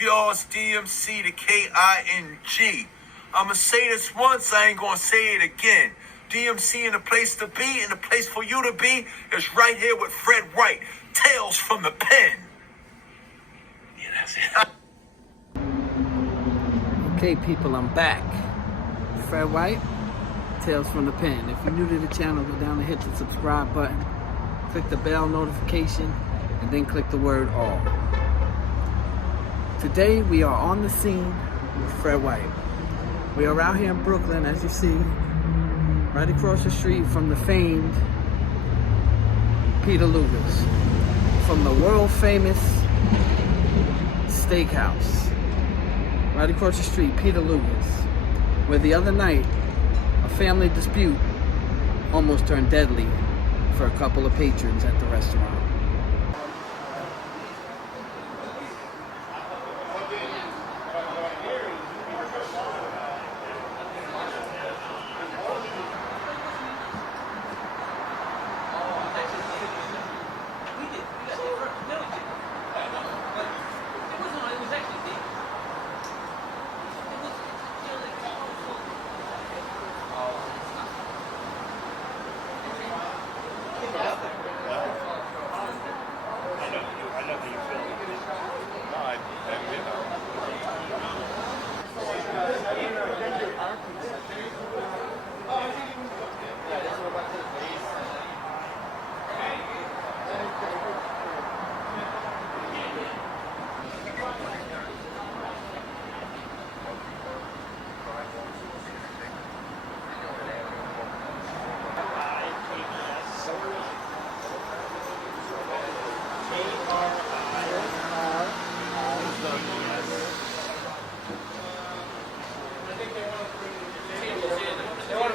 up, y'all? It's DMC to KING. I'ma say this once, I ain't gonna say it again. DMC in the place to be, and the place for you to be is right here with Fred White. Tales from the Pen. Yeah, that's it. Okay, people, I'm back. Fred White, Tales from the Pen. If you're new to the channel, go down and hit the subscribe button. Click the bell notification, and then click the word all. Today, we are on the scene with Fred White. We are out here in Brooklyn, as you see, right across the street from the famed Peter Lugers, from the world famous steakhouse. Right across the street, Peter Lugers, where the other night, a family dispute almost turned deadly for a couple of patrons at the restaurant.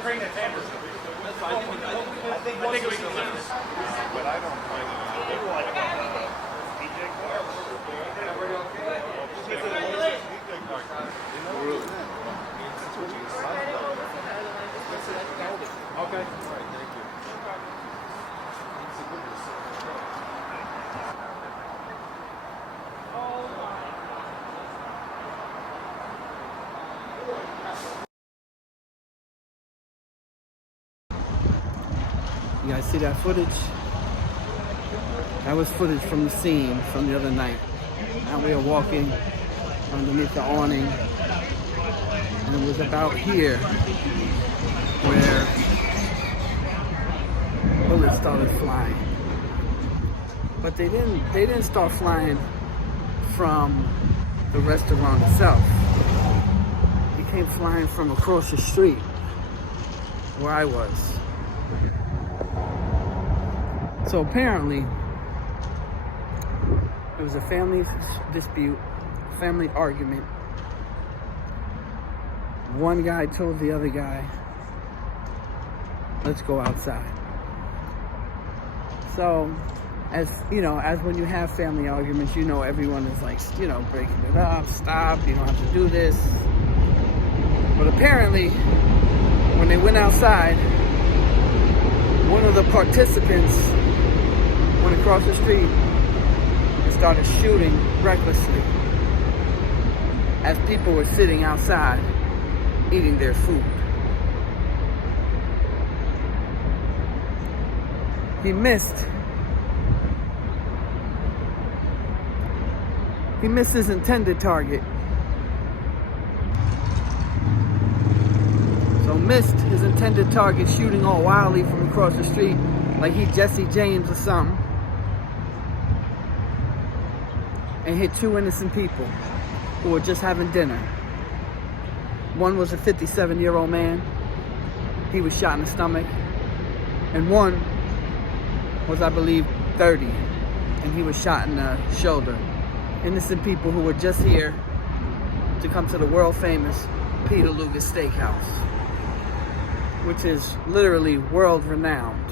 Bring the cameras. That's fine. I think we can live this. But I don't mind. People like DJ cars. Okay. All right. Thank you. You guys see that footage? That was footage from the scene from the other night. Now we are walking underneath the awning, and it was about here where bullets started flying. But they didn't start flying from the restaurant itself. They came flying from across the street where I was. So apparently, it was a family dispute, family argument. One guy told the other guy, let's go outside. So, as you know, as when you have family arguments, you know everyone is like, you know, breaking it up, stop, you don't have to do this. But apparently, when they went outside, one of the participants went across the street and started shooting recklessly as people were sitting outside eating their food. He missed his intended target. So missed his intended target, shooting all wildly from across the street like he Jesse James or something, and hit two innocent people who were just having dinner. One was a 57-year-old man. He was shot in the stomach. And one was, I believe, 30, and he was shot in the shoulder. Innocent people who were just here to come to the world-famous Peter Lugers Steakhouse, which is literally world-renowned.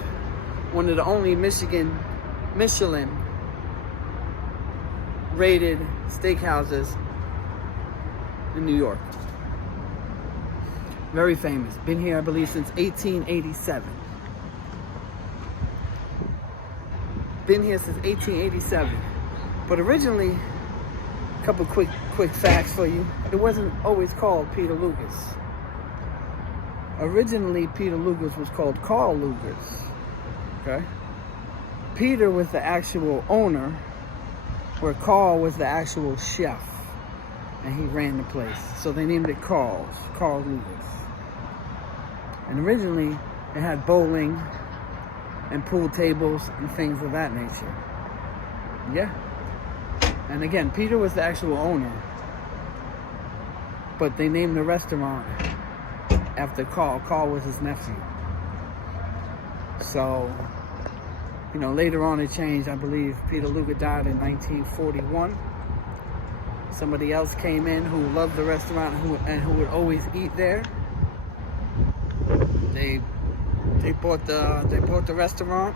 One of the only Michelin rated steakhouses in New York. Very famous. Been here, I believe, since 1887. Been here since 1887. But originally, couple quick facts for you. It wasn't always called Peter Lugers. Originally, Peter Lugers was called Carl Lugers. Okay? Peter was the actual owner, where Carl was the actual chef, and he ran the place. So they named it Carl Lugers. And originally, it had bowling and pool tables and things of that nature. Yeah. And again, Peter was the actual owner, but they named the restaurant after Carl. Carl was his nephew. So, you know, later on it changed. I believe Peter Lugers died in 1941. Somebody else came in who loved the restaurant and who would always eat there. They bought the restaurant,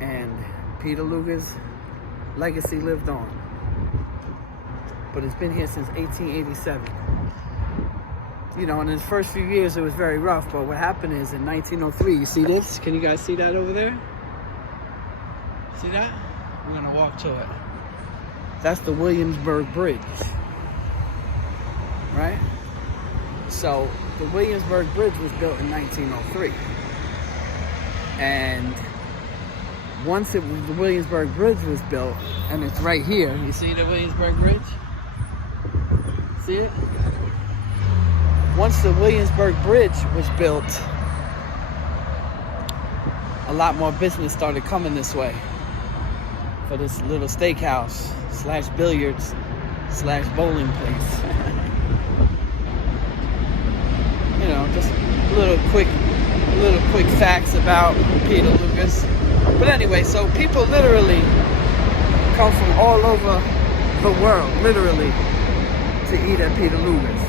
and Peter Lugers' legacy lived on. But it's been here since 1887. You know, in his first few years it was very rough, but what happened is in 1903, you see this? Can you guys see that over there? See that? We're gonna walk to it. That's the Williamsburg Bridge, right? So the Williamsburg Bridge was built in 1903. And once the Williamsburg Bridge was built, and it's right here, you see the Williamsburg Bridge? See it? Once the Williamsburg Bridge was built, a lot more business started coming this way for this little steakhouse / billiards / bowling place. You know, just little quick facts about Peter Lugers. But anyway, so people literally come from all over the world, literally, to eat at Peter Lugers.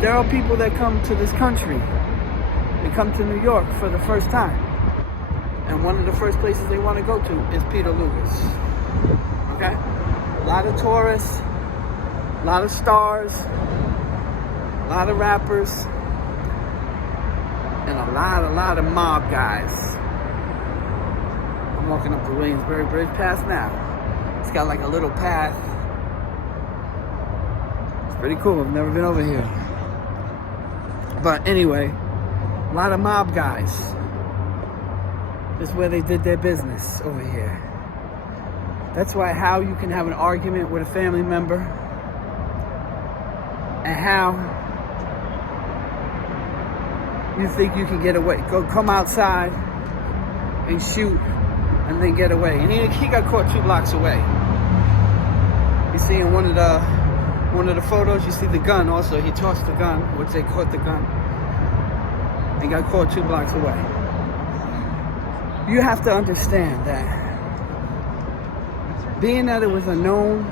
There are people that come to this country. They come to New York for the first time. And one of the first places they want to go to is Peter Lugers. Okay? A lot of tourists, a lot of stars, a lot of rappers, and a lot of mob guys. I'm walking up the Williamsburg Bridge past now. It's got like a little path. It's pretty cool. I've never been over here. But anyway, a lot of mob guys. This is where they did their business over here. That's why how you can have an argument with a family member, and how you think you can get away. Come outside and shoot and then get away. And he got caught 2 blocks away. You see in one of the photos, you see the gun also. He tossed the gun, which they caught the gun. And got caught 2 blocks away. You have to understand that being that it was a known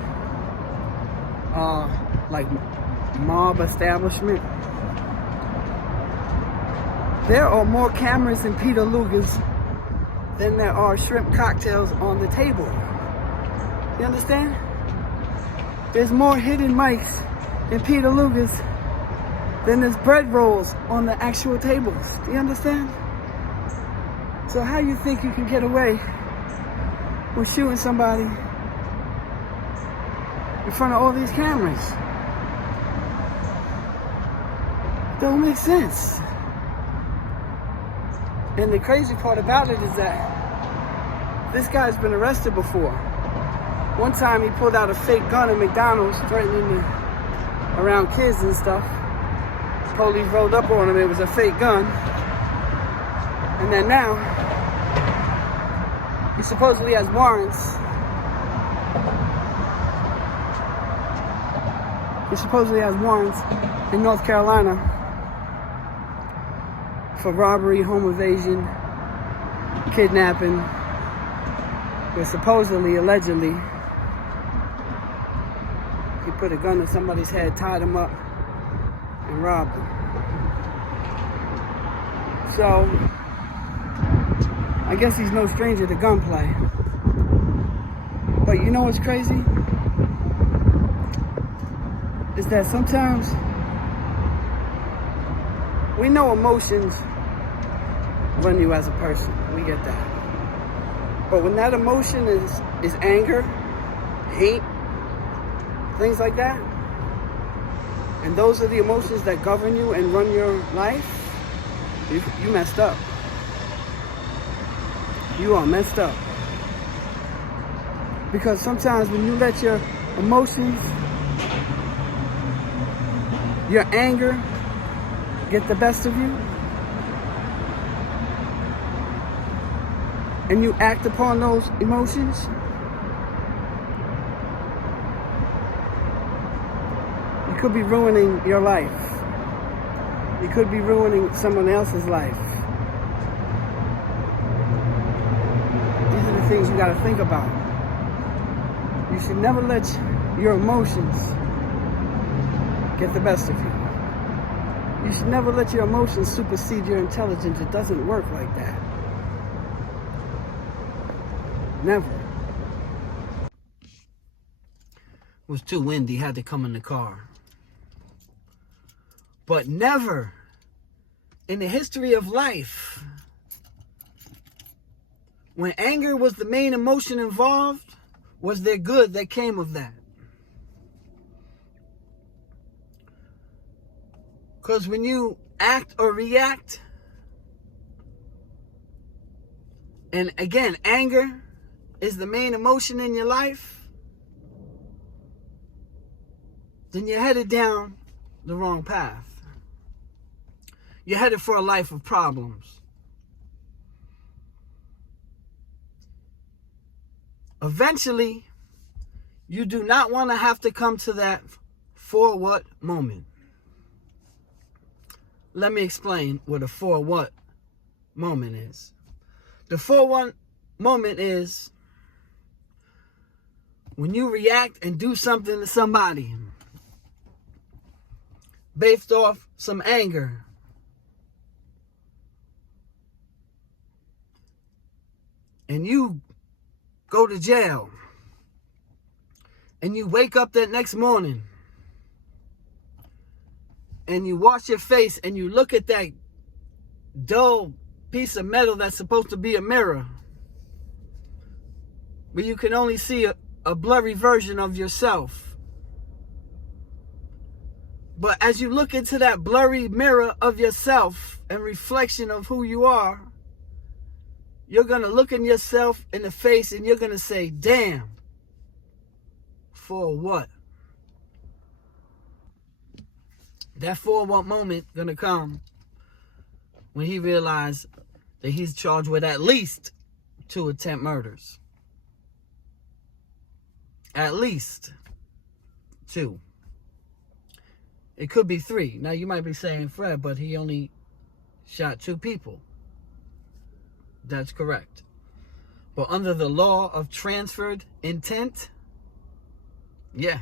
like mob establishment, there are more cameras in Peter Lugers than there are shrimp cocktails on the table. You understand? There's more hidden mics in Peter Lugers than there's bread rolls on the actual tables. Do you understand? So how you think you can get away with shooting somebody in front of all these cameras? Don't make sense. And the crazy part about it is that this guy's been arrested before. One time he pulled out a fake gun at McDonald's, threatening me around kids and stuff. Police rolled up on him, it was a fake gun. And then now, he supposedly has warrants. He supposedly has warrants in North Carolina for robbery, home invasion, kidnapping, where supposedly, allegedly, he put a gun to somebody's head, tied him up, and robbed him. So, I guess he's no stranger to gunplay. But you know what's crazy? Is that sometimes we know emotions run you as a person. We get that. But when that emotion is anger, hate, things like that, and those are the emotions that govern you and run your life, you messed up. You are messed up. Because sometimes when you let your emotions, your anger get the best of you, and you act upon those emotions, you could be ruining your life. You could be ruining someone else's life. These are the things you got to think about. You should never let your emotions get the best of you. You should never let your emotions supersede your intelligence. It doesn't work like that. Never. It was too windy, had to come in the car. But never in the history of life, when anger was the main emotion involved, was there good that came of that. Because when you act or react, and again, anger is the main emotion in your life, then you're headed down the wrong path. You're headed for a life of problems. Eventually, you do not want to have to come to that for what moment. Let me explain what a for what moment is. The for what moment is when you react and do something to somebody based off some anger. And you go to jail. And you wake up that next morning. And you wash your face and you look at that dull piece of metal that's supposed to be a mirror. But you can only see a blurry version of yourself. But as you look into that blurry mirror of yourself and reflection of who you are, you're going to look in yourself in the face and you're going to say, damn, for what? That for what moment going to come when he realized that he's charged with at least 2 attempt murders. At least 2. It could be 3. Now you might be saying, Fred, but he only shot 2 people. That's correct. But under the law of transferred intent, yeah.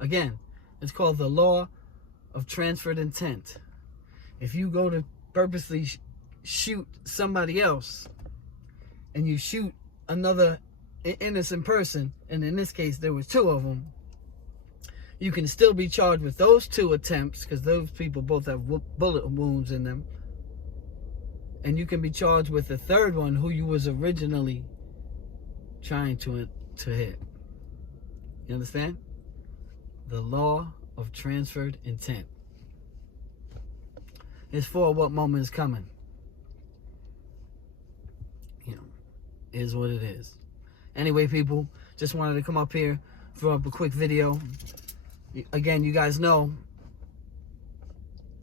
Again, it's called the law of transferred intent. If you go to purposely shoot somebody else and you shoot another innocent person, and in this case there was 2 of them, you can still be charged with those 2 attempts because those people both have bullet wounds in them. And you can be charged with the 3rd one who you was originally trying to hit. You understand? The law of transferred intent. It's for what moment is coming. You know, is what it is. Anyway, people, just wanted to come up here, throw up a quick video. Again, you guys know,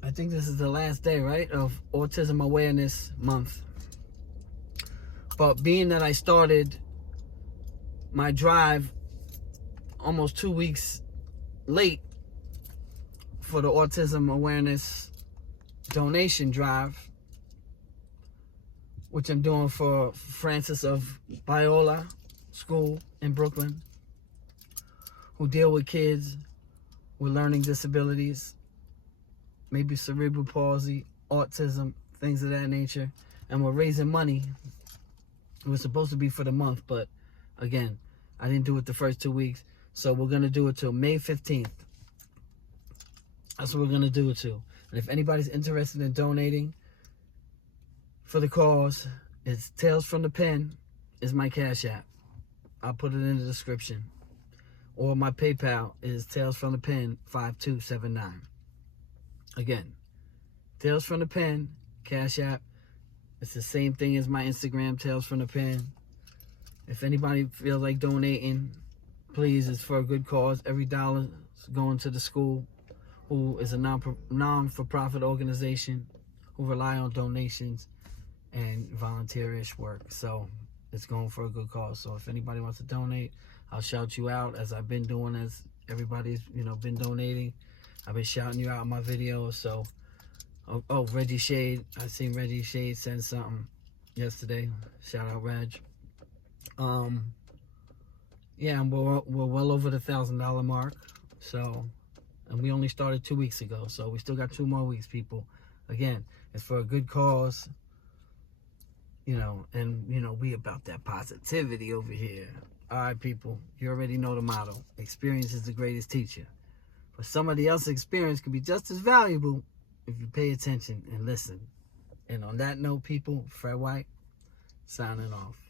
I think this is the last day, right, of Autism Awareness Month. But being that I started my drive almost 2 weeks late for the Autism Awareness donation drive, which I'm doing for Francis of Biola School in Brooklyn, who deal with kids with learning disabilities, maybe cerebral palsy, autism, things of that nature. And we're raising money. It was supposed to be for the month, but again, I didn't do it the first 2 weeks. So we're going to do it till May 15th. That's what we're going to do it to. And if anybody's interested in donating for the cause, it's Talesfromthepen is my Cash App. I'll put it in the description. or my PayPal is Talesfromthepen 5279. Again, Tales from the Pen, Cash App. It's the same thing as my Instagram, Tales from the Pen. If anybody feels like donating, please, it's for a good cause. Every dollar is going to the school, who is a non-for-profit organization who rely on donations and volunteerish work. So it's going for a good cause. So if anybody wants to donate, I'll shout you out, as I've been doing, as everybody's, been donating. I've been shouting you out in my videos. So, oh, Reggie Shade. I seen Reggie Shade send something yesterday. Shout out, Reg. Yeah, we're well over the $1,000 mark. So, and we only started 2 weeks ago. So we still got 2 more weeks, people. Again, it's for a good cause. And we about that positivity over here. All right, people, you already know the motto. Experience is the greatest teacher. But somebody else's experience can be just as valuable if you pay attention and listen. And on that note, people, Fred White, signing off.